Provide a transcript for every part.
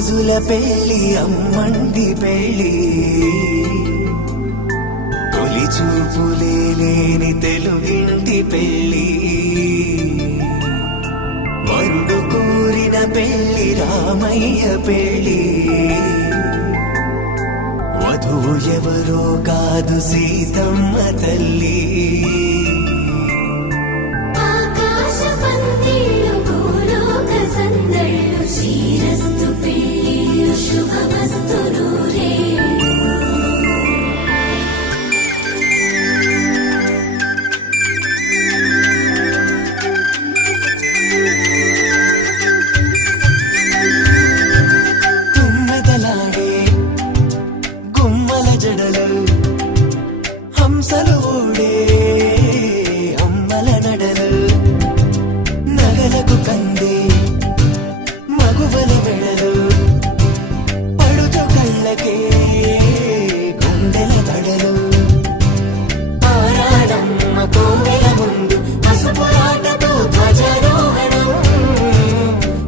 రోజుల పెళ్లి అమ్మండి పెళ్లి తొలి చూపులే లేని తెలుగింటి పెళ్లి వరుడు కోరిన పెళ్లి రామయ్య పెళ్లి వధువు ఎవరో కాదు సీతమ్మ తల్లి హంసలు ఓడే అమ్మల నడలు నగలకు కందే మగువల వెడలు పడుచు కళ్ళకే గుండెల తడలు ఆరాడమ్మ కోవెల ముందు పసుపురాటతో ధ్వజారోహణం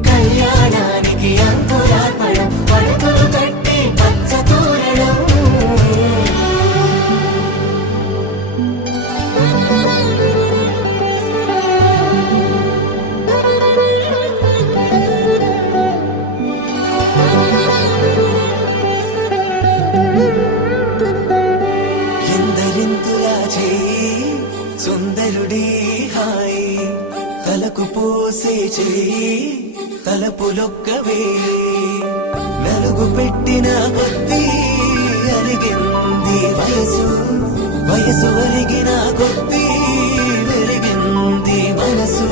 కళ్యాణానికి అంకురార్పణం పడుతులు కట్టి పచ్చ తోరణం ఎందరింతులా చేయి సుందరుడి హాయి తలకు పోసే చేయి తలపులొక్కవే నలుగు పెట్టిన కొద్దీ అరిగింది వయసు వయసు అరిగిన కొద్దీ వెలిగింది మనసు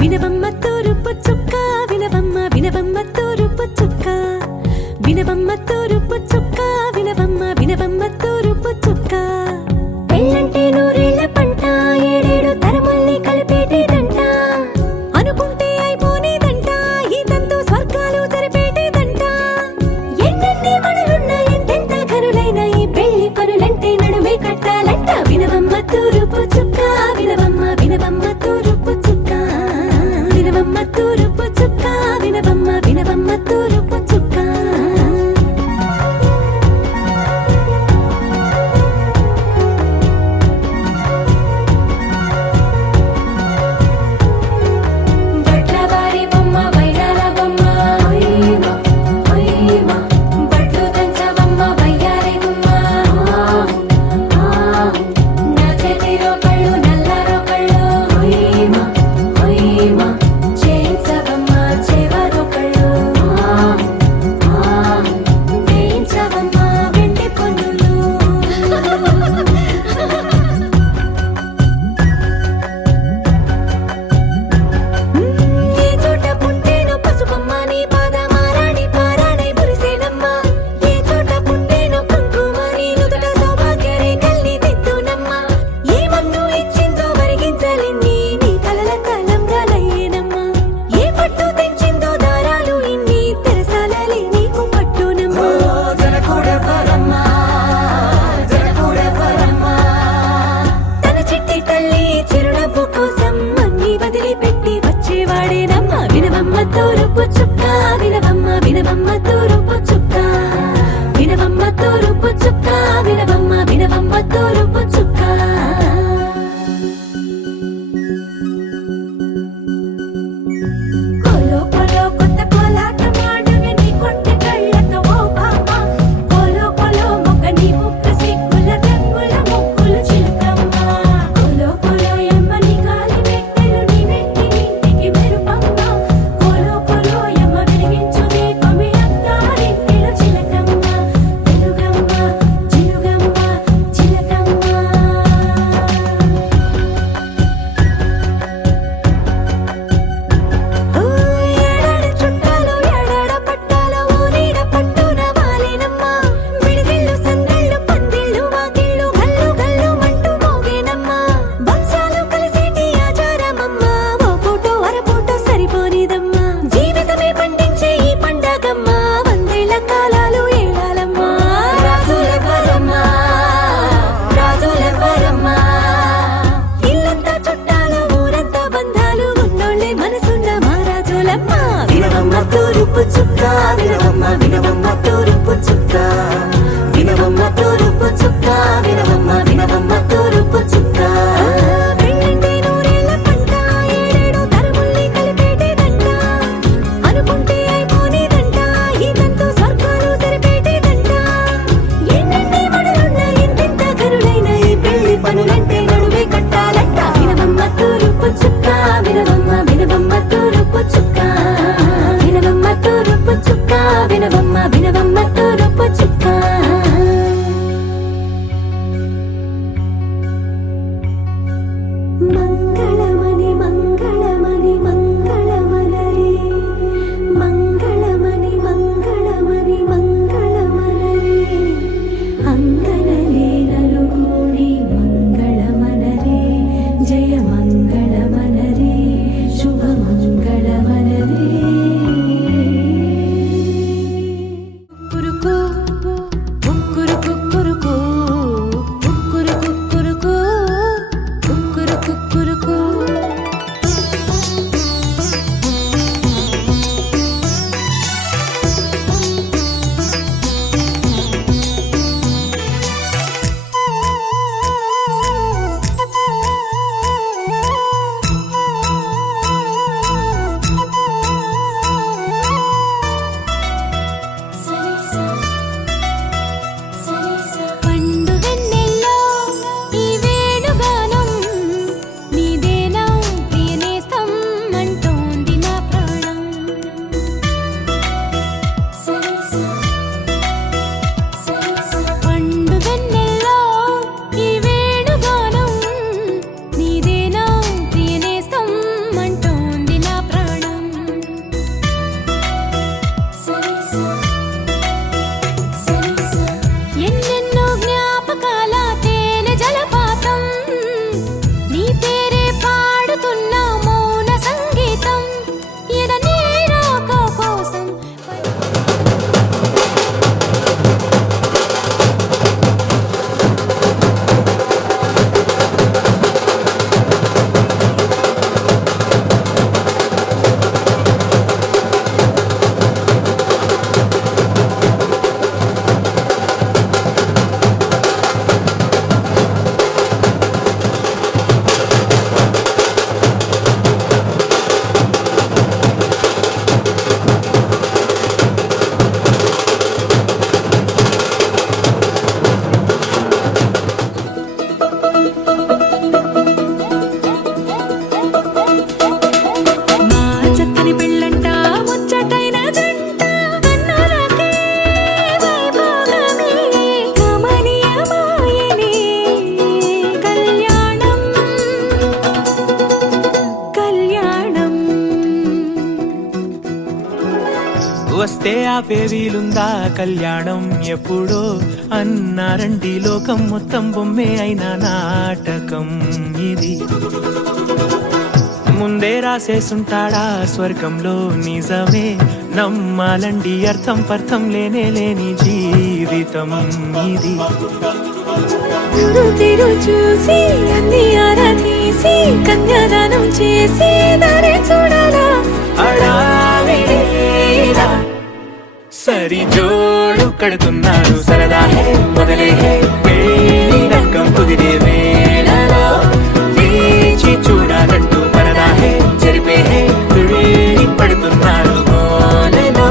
వినవమ్మ తూరుపు చుక్క వినవమ్మ వినవమ్మ తూరుపు చుక్క వినవమ్మ తూరుపు చుక్క వినవమ్మ వినవమ్మ తూరుపు చుక్క పెళ్ళంటే నూరేళ్ల పంట ఏడేడు తరముల్ని కలిపేటేదంట అనుకుంటే అయిపోనేదంట ఈ తంతు స్వర్గాలు జరిపేటేదంట ఎన్నెన్ని మనులున్నా ఎంతెంత కరులైన ఈ పెళ్లి పనులంటే నడుమే కట్టాలంట వినవమ్మ తూరుపు చుక్క వినవమ్మ వినవమ్మ తూరుపు చుక్క వినవమ్మ తూరుపు చుక్క వినవమ్మ వినవమ్మ తూరుపు చుక్క ఆపే వీలుందా కళ్యాణం ఎప్పుడో అన్నారండి లోకం మొత్తం బొమ్మే అయిన నాటకం ఇది ముందే రాసేసుంటాడా స్వర్గంలో నిజమే నమ్మాలండి అర్థం పర్థం లేని జీవితం ఇది తీరు చూసి అన్ని ఆరాధీసి కన్యాదానం చేసి దారి చూడాలా అడావిడిలా సరి జోడు కడుతున్నారు సరదా హే మొదలే హే పెళ్లి రకం కుదిరే వేళలో వేచి చూడాలంటూ పరదా హే జరిపే హే తుళ్ళి పడుతున్నారు గోలలో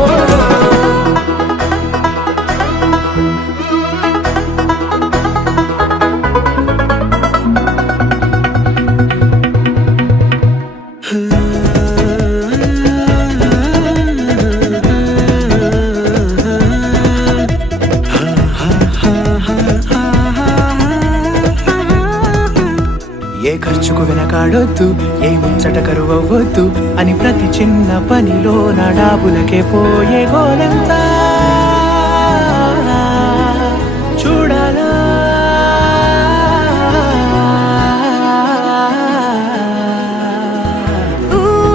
ఏ ఖర్చుకు వెనకాడొద్దు ఏ ముచ్చట కరువవ్వద్దు అని ప్రతి చిన్న పనిలో నా డాబులకే పోయే గోలంతా చూడాలా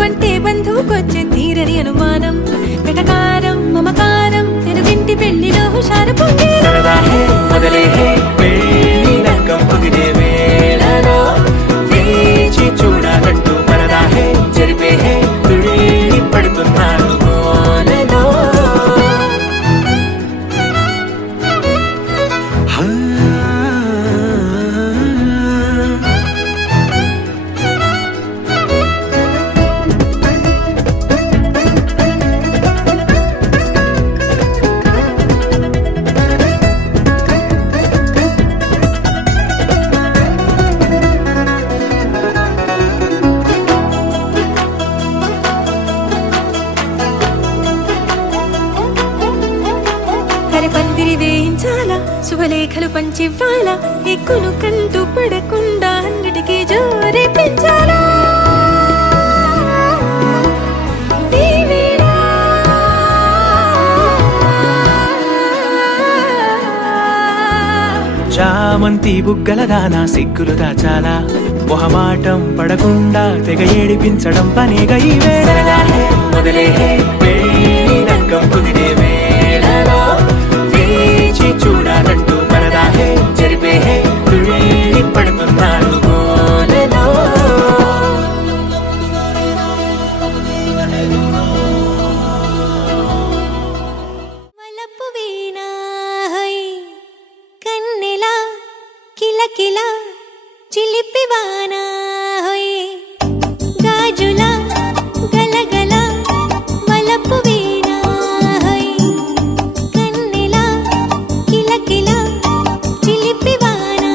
అంటే బంధువుకొచ్చే తీరని అనుమానం వెటకారం మమకారం తెలుగింటి పెళ్లిలో హుషారు పొంగే సరదా హే మొదలే హే పెళ్లి రకం కుదిరే వేళలో వేచి చూడాలంటూ పరదా హే జరిపే హే తుళ్ళి పడుతున్నారు గోలలో పందిరి వేయించాలా శుభలేఖలు పంచివ్వాలా ఎక్కును కంటూ పడకుండా అన్నిటికీ జోరే పెంచాలా చామంతి బుగ్గల దానా సిగ్గులు దాచాలా మొహమాటం పడకుండా తెగ ఏడిపించడం పనిగా ఈ వేళ మొదలే పెళ్లి రకం కుదిరే వేళలో వేచి చూడాలంటూ పరదా హే జరిపే హే తుళ్ళి పడుతున్నారు గోలలో మలపు వీణా హై కన్నెలా కిలకిలా చిలిపివానా హై గాజులా గలగల మలపు వీణా హై కన్నెలా కిలకిలా చిలిపివానా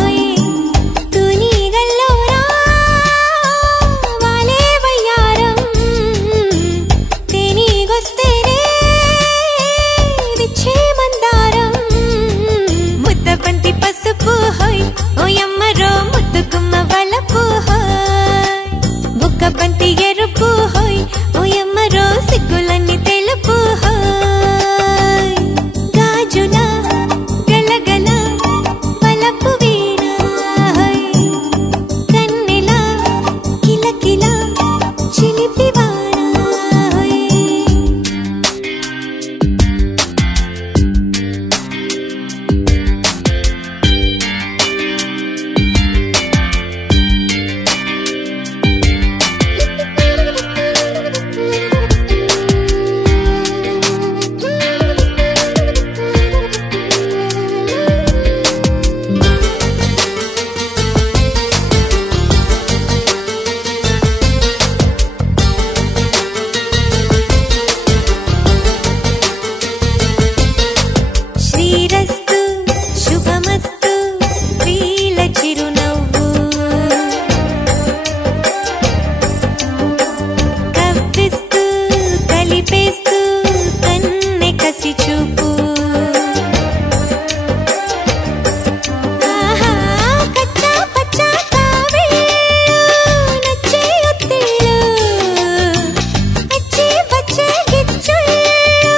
హై తునిగల్లోరా వాలే వయ్యారం తేనీగొస్తేనే విచ్చే మందారం ముద్దబంతి పసుపు హోయ్ ఓయమ్మరో ముద్దుగుమ్మ వలపు హోయ్ బుగ్గబంతి ఎరుపు హోయ్ ఓయమ్మరో సిగ్గులన్నీ తెలుపు హోయ్ గాజులా గలగల వలపు వీణా హోయ్ కన్నెలా కిలకిలా చిలిపివానా హోయ్ శ్రీరస్తు శుభమస్తు వీల చిరునవ్వు కవ్విస్తూ కలిపేస్తూ కన్నె కసి చూపు ఆహా కచ్చా పచ్చా తావేళ్ళు నచ్చే ఒత్తిళ్ళు అచ్చే పచ్చే గిచ్చుళ్ళు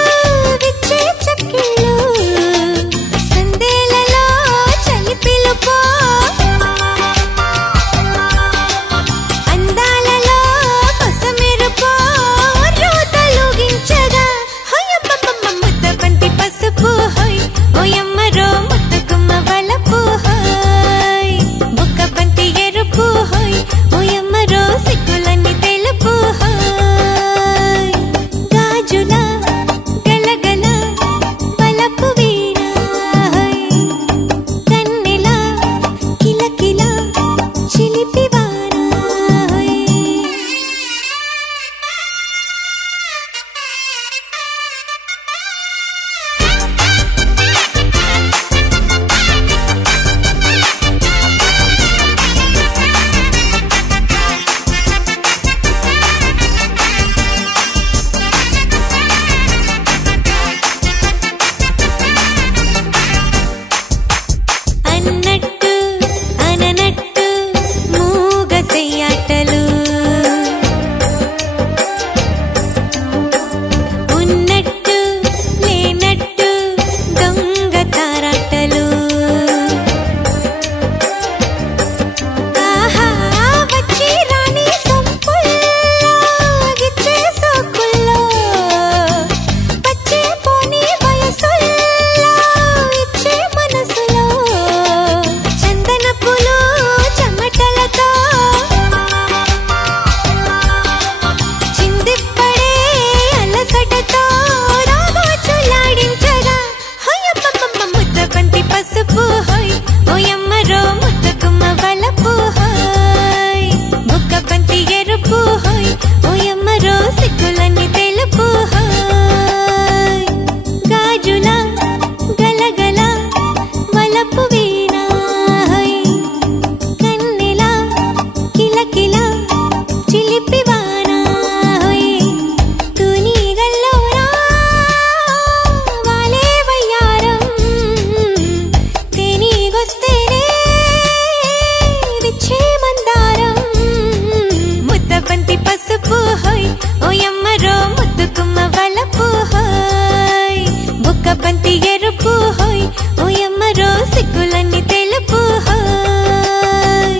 బంతి ఎరుపు హోయ్ ఓయమ్మరో సిగ్గులన్నీ తెలుపు హోయ్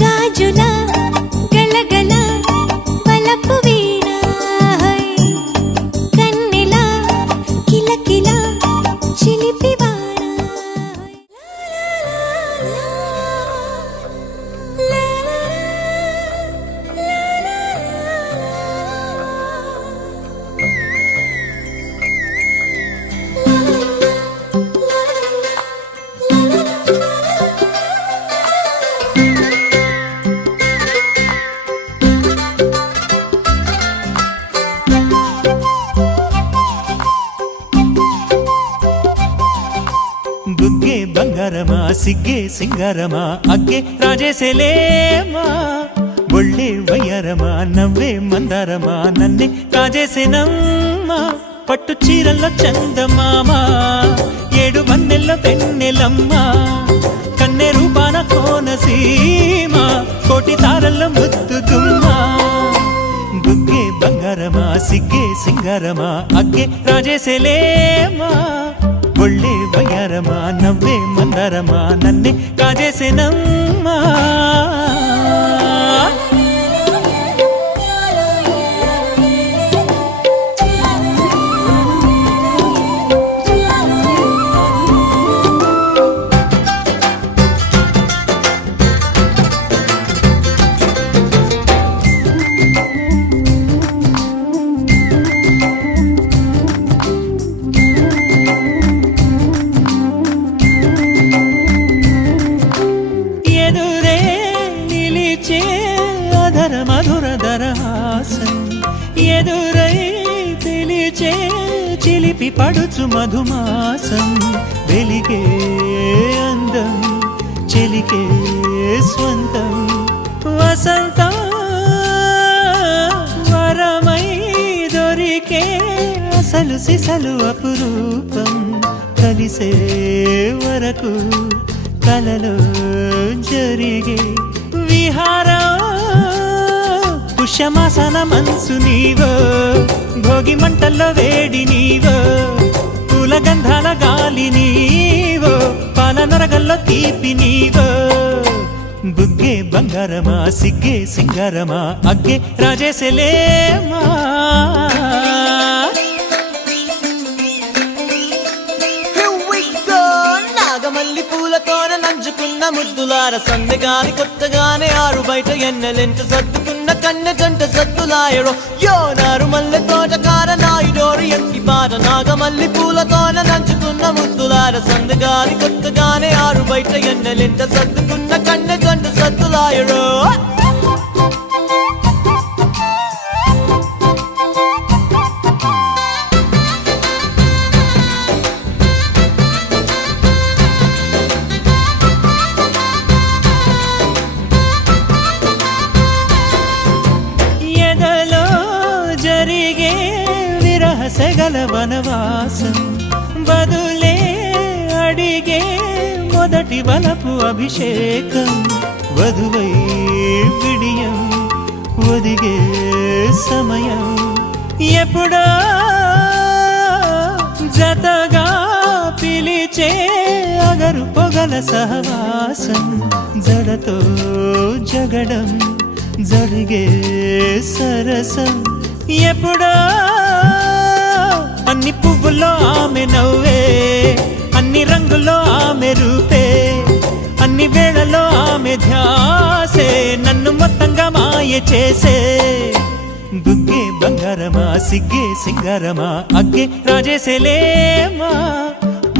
గాజుల గలగల పలపు వీణ హోయ్ కన్నెల కిలకిల చిలిపి వాన బుగ్గే బంగారమా సిగ్గే సింగారమా అగ్గే రాజేసేలేమా ఒళ్ళే వయ్యారమా నవ్వే మందారమా నన్నే కాజేసేనమ్మా పట్టు చీరల్లో చందమామా ఏడు వన్నెల్లో వెన్నెలమ్మా కన్నె రూపాన కోనసీమ కోటి తారల్లో ముద్దుగుమ్మా బుగ్గే బంగారమా సిగ్గే సింగారమా అగ్గే రాజేసేలేమా ఒళ్ళే వయ్యారమా నవ్వే మందారమా నన్నే కాజేసేనమ్మా ఎదురై పిలిచే చిలిపి పడుచు మధుమాసం వెలిగే అందం చెలికే స్వంతం వసంతం వరమై దొరికే అసలు సిసలు అపురూపం కలిసే వరకు కలలో జరిగే విహారం పుష్యమాసన మనసు నీవో భోగి మంటల్లో వేడి నీవో పూల గంధాల గాలి నీవో పాల నరగల్లో తీపి నీవో బుగ్గే బంగారమా సిగ్గే సింగారమా అగ్గే రాజేసేలేమా నాగమల్లి పూలతోన నంచుకున్న ముద్దులార సందెగాని కొత్తగానే ఆరు బయట ఎన్నెలెంట సర్దుకున్న కన్నె జంట సద్దులాయడో యో నారు మల్లె తోటకార నాయుడోరు ఎంకి పాట నాగమల్లి పూలతోన నంచుకున్న ముద్దులార సందెగాని కొత్తగానే ఆరు బయట ఎన్నెలెంట సర్దుకున్న కన్నె జంట సద్దులాయడో సెగల వనవాసం బదులే అడిగే మొదటి వలపు అభిషేకం వధువై విడియం ఒదిగే సమయం ఎప్పుడో జతగా పిలిచే అగరు పొగల సహవాసం జడతో జగడం జరిగే సరసం ఎప్పుడో అన్ని పువ్వుల్లో ఆమె నవ్వే అన్ని రంగుల్లో ఆమె రూపే అన్ని వేళల్లో ఆమె ధ్యాసే నన్ను మొత్తంగా మాయ చేసే బుగ్గే బంగారమా సిగ్గే సింగారమా అగ్గే రాజేసేలేమా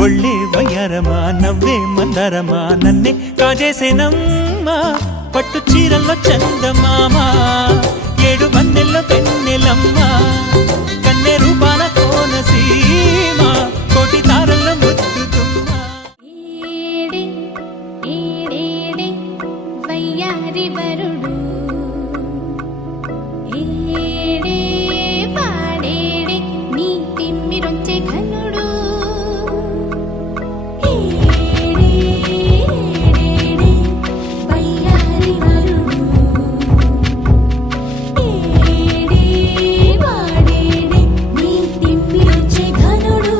ఒళ్ళే వయ్యారమా నవ్వే మందారమా నన్నే కాజేసేనమ్మా పట్టు చీరల్లో చందమామా ఏడు వన్నెల్లో పెన్నెలమ్మా కన్నె రూపాన కోనసీమ కోటి తారల్లో ముద్దుగుమ్మా వయ్యారి వరుడు నీ తిమ్మిరొచ్చే ఘనుడు వయ్యారి వరుడు నీ తిమ్మిరొచ్చే ఘనుడు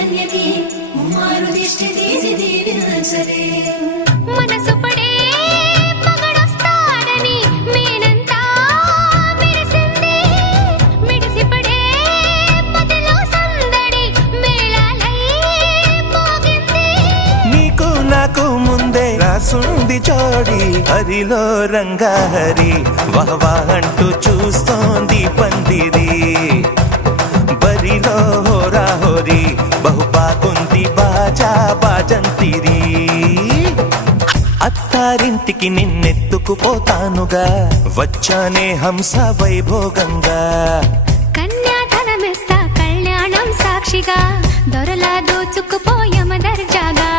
కన్యకి ముమ్మారు దిష్టి తీసి దీవించలే మనసు పడే మగడొస్తాడని మేనంతా మెరిసింది మిడిసిపడే పదిలో సందడి మేళాలై మోగింది నీకు నాకు ముందే రాసుంది జోడి హరిలో రంగా హరి వహవా అంటూ చూస్తోంది పందిరి బరిలో హోరా హోరి బహు బాగుంది బాజా బాజంతిరి అత్తారింటికి నిన్నెత్తుకుపోతానుగా వచ్చానే హంస వైభోగంగా కన్యాధనమిస్తా కళ్యాణం సాక్షిగా దొరలా దోచుకుపోయమ దర్జాగా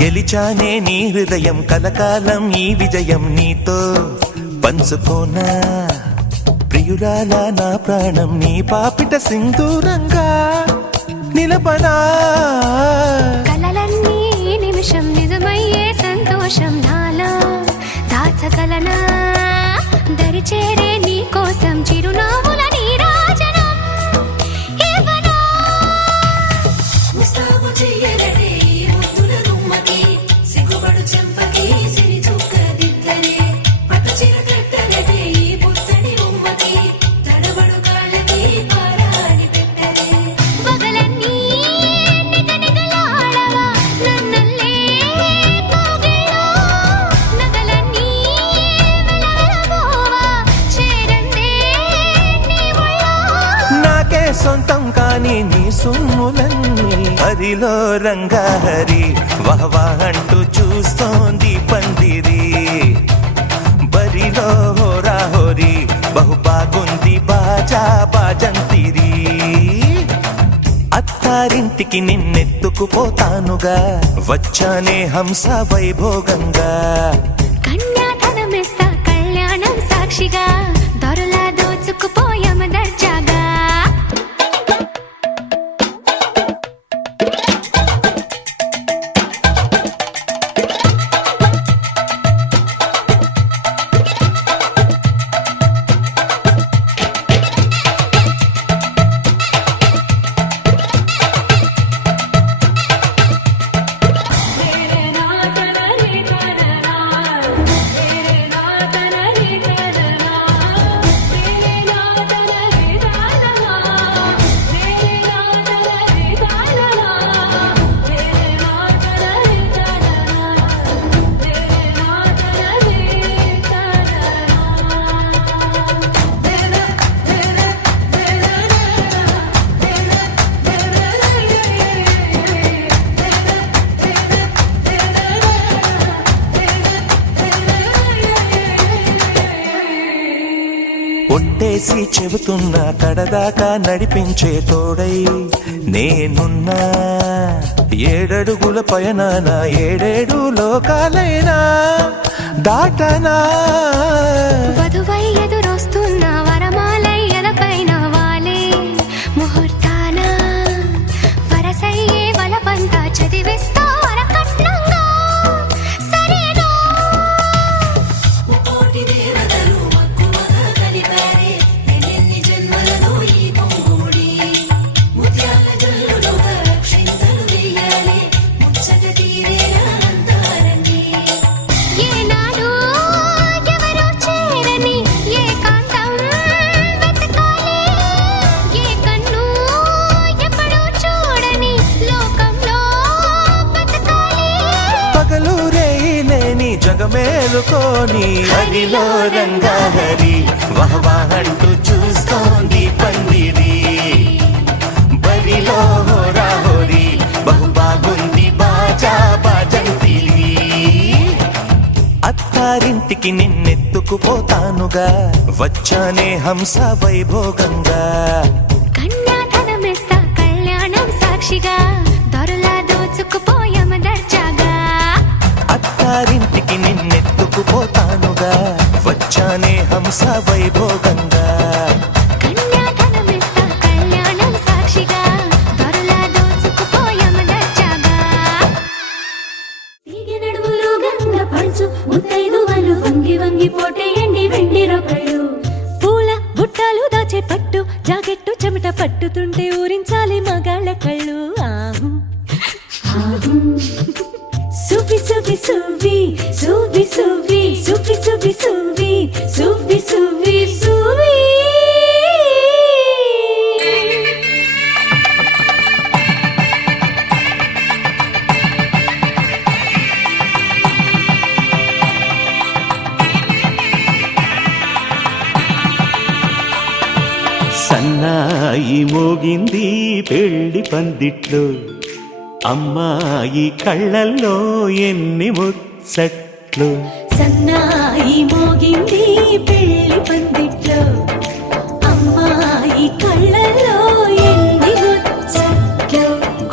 గెలిచానే నీ హృదయం కలకాలం ఈ విజయం నీతో పంచుకోనా ప్రియురాల నా ప్రాణం నీ పాపిట సింధూరంగా నిలపనా కలలన్నీ నిమిషం నిజమయ్యే సంతోషం నాలో దాచగలనా దరిచేరే నీ కోసం చిరునవ్వుల నీరాజనం ఇవ్వనా ముస్తాబు చెయ్యలనే ఈ ముద్దుల గుమ్మకి సిగ్గుపడు చెంపకి సిరి చుక్క దిద్దలే పట్టు చీర కట్టలనే ఈ పుత్తడి బొమ్మకి తడబడు కాళ్ళకి పారాని పెట్టలే పగలన్నీ నిగనిగలాడవా నన్నల్లే కోగిలో నగలన్నీ వెలవెలబోవా చేరందే నీ ఒళ్ళో నాకే సొంతం కాని నీ సొమ్ములన్నీ హరిలో రంగా హరి వహవా అంటూ చూస్తోంది పందిరి బరిలో హోరా హోరి బహు బాగుంది బాజా బాజంతిరి అత్తారింటికి నిన్నెత్తుకుపోతానుగా వచ్చానే హంస వైభోగంగా కన్యాధనమిస్తా కళ్యాణం సాక్షిగా దొరలా దోచుకుపోయమ దర్జాగా ఒట్టేసి చెబుతున్నా కడదాకా నడిపించే తోడై నేనున్నా ఏడడుగుల పయనాన ఏడేడు లోకాలైనా దాటనా వధువై ఎదురొస్తున్న వరమాలై ఎదపైన వాలే ముహూర్తాన వరసయ్యే వలపంతా చదివిస్తా వరకట్నంగా సరేనా ముకోటి దేవతలు మక్కువగా కలిపారే ఎన్నెన్ని జన్మలలో ఈ పొంగుముడి ముత్యాల జల్లులో దక్షింతలు వేయాలి ముచ్చట తీరేలా అంతారండి ఏనాడు ఎవరో చేరని ఏకాంతం వెతకాలి ఏ కన్ను ఎప్పుడూ చూడని లోకంలో బతకాలి పగలు రేయి లేని జగమేలుకోని హరిలో రంగా హరి వహవా అంటూ చూస్తోంది పందిరి బరిలో హోరా హోరి అత్తారింటికి నిన్నెత్తుకుపోతానుగా వచ్చానే హంస వైభోగంగా కన్యాధనమిస్తా కళ్యాణం సాక్షిగా దొరలా దోచుకుపోయామ దర్జాగా అత్తారింటికి నిన్నెత్తుకుపోతానుగా వచ్చానే హంస వైభోగంగా కన్యాధనమిస్తా కళ్యాణం సాక్షిగా దొరలా దోచుకుపోయామ దర్జాగా తీగ నడుములు గంగ పంచు ముత్తైదువలు వంగి వంగి పోటేయండి వెండి రొకళ్ళు పూల బుట్టలు దాచే పట్టు జాకెట్టు చెమట పట్టుతుంటే ఊరించాలి మగాళ్ళ కళ్ళు ఆహు ఆహు సువి సువి సువి సువి సువి సువి సువి సువి సువి సువి సువి సన్నాయి మోగింది పెళ్లి పందిట్లో అమ్మాయి కళ్ళల్లో ఎన్ని ముచ్చట్లు సన్నాయి మోగింది పెళ్లి పందిట్లో అమ్మాయి కళ్ళల్లో ఎన్ని ముచ్చట్లు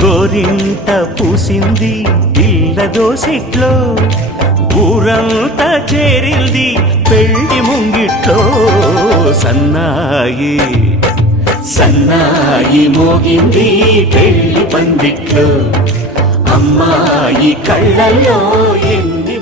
గోరింట పూసింది పిల్ల దోసిట్లో ఊరంతా చేరింది పెళ్లి ముంగిట్లో సన్నాయి సన్నాయి మోగింది పెళ్లి పందిట్లో అమ్మాయి కళ్ళల్లో ఎన్ని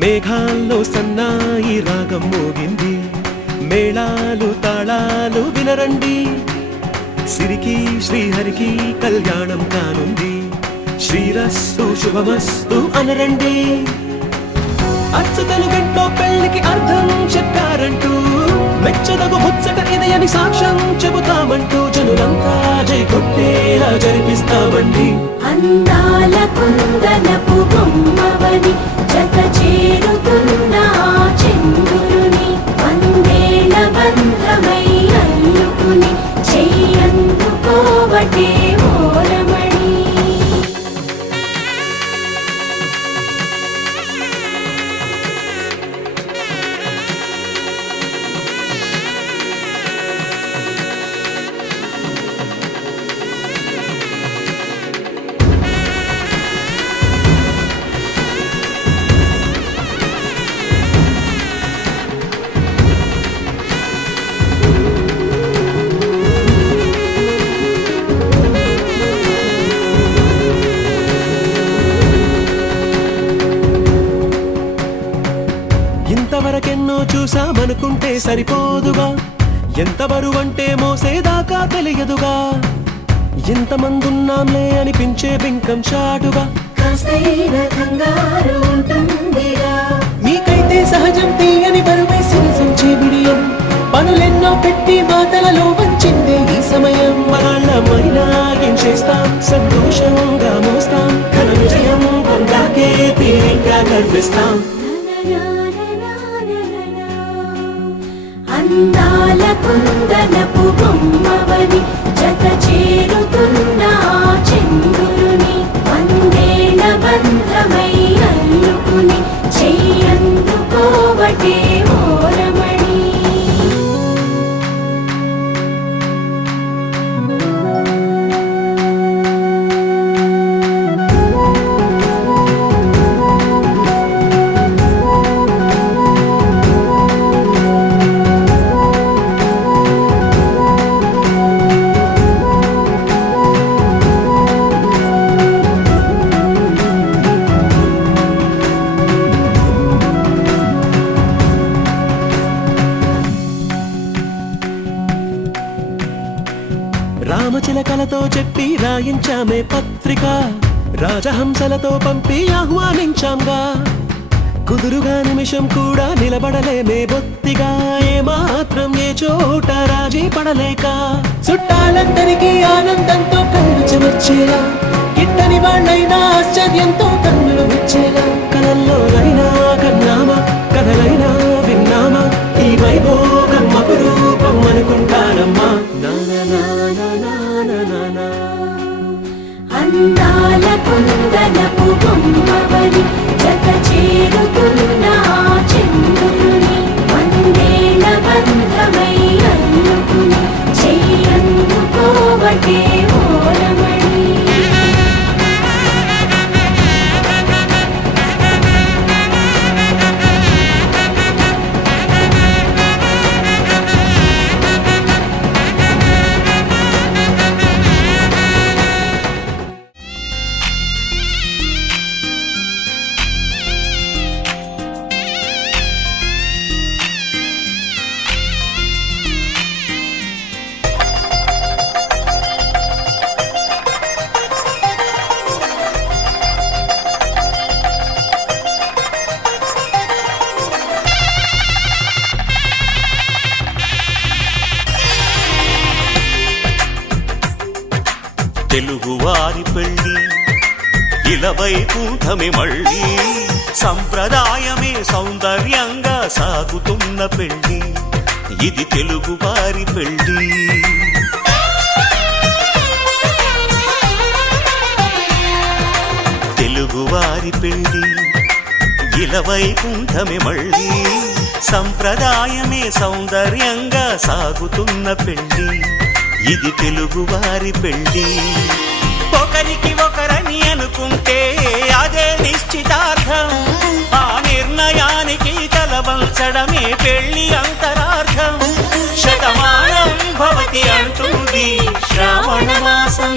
మేఘాల్లో సన్నాయి రాగం మోగింది మేళాలు తాళాలు వినరండి సిరికి శ్రీహరికి కళ్యాణం కానుంది శ్రీరస్తు శుభమస్తు అనరండి అచ్చతలు గంటో పెళ్లికి అర్థం చెప్పారంటూ మెచ్చదగు ముచ్చట ఇదయని సాక్ష్యం చెబుతామంటూ జనులంతా జై కొట్టేలా జరిపిస్తామండి అందాల కుందనపు బొమ్మవని జత చేరుతున్న ఆ చంద్రుని వందేళ్ల బంధమై అల్లుకుని చెయ్యందుకోవటే ఓరమణి అనుకుంటే సరిపోదుగా, ఎంత బరువంటే మోసేదాకా తెలియదుగా, ఎంతమందున్నాంలే అనిపించే బింకం చాటుగా. కాస్తైన కంగారు ఉంటుందిగా, మీకైతే సహజం తీయని బరువే సిరసించే బిడియం, పనులెన్నో పెట్టి మాటలలో వంచిందే ఈ సమయం. మనాళ్ళమైనా ఏం చేస్తాం, సంతోషంగా మోస్తాం, ఘన విజయం పొందాకే తీరిగ్గా కనిపిస్తాం. అందాల కుందనపు బొమ్మవని జత చేరుతున్న ఆ చంద్రుని వందేల బంధమై అల్లుకుని చెయ్యందుకోవటే ఓరమణి. రామచిలకలతో చెప్పి రాయించామే పత్రిక, రాజహంసలతో పంపి ఆహ్వానించాంగా, కుదురుగా నిమిషం కూడా నిలబడలేమే బొత్తిగా, ఏ మాత్రం ఏ చోట రాజీ పడలేక. చుట్టాలందరికీ ఆనందంతో కళ్ళు చెమర్చేలా, గిట్టని వాళ్ళైనా ఆశ్చర్యంతో కన్నులు వచ్చేలా. కలల్లోనైనా కన్నామా, కథలైనా విన్నామా, ఈ వైభోగం అపురూపం అనుకుంటానమ్మా. అందాల కుందనపు బొమ్మవని జత చేరుతున్న ఆ చంద్రుని వందేల బంధమై అల్లుకుని చెయ్యందుకోవటే ఓరమణి. తెలుగువారి పెళ్ళి ఇలవైకుంఠమి మళ్ళీ, సంప్రదాయమే సౌందర్యంగా సాగుతున్న పెళ్ళి, ఇది తెలుగువారి పెళ్ళి. తెలుగువారి పెళ్ళి ఇలవైకుంఠమి మళ్ళీ, సంప్రదాయమే సౌందర్యంగా సాగుతున్న పెళ్ళి, ఇది తెలుగువారి పెళ్ళి. ఒకరికి ఒకరని అనుకుంటే అదే నిశ్చితార్థం, ఆ నిర్ణయానికి తలవంచడమే పెళ్ళి అంతరార్థం. శతమానం భవతి అంటుంది శ్రావణ మాసం.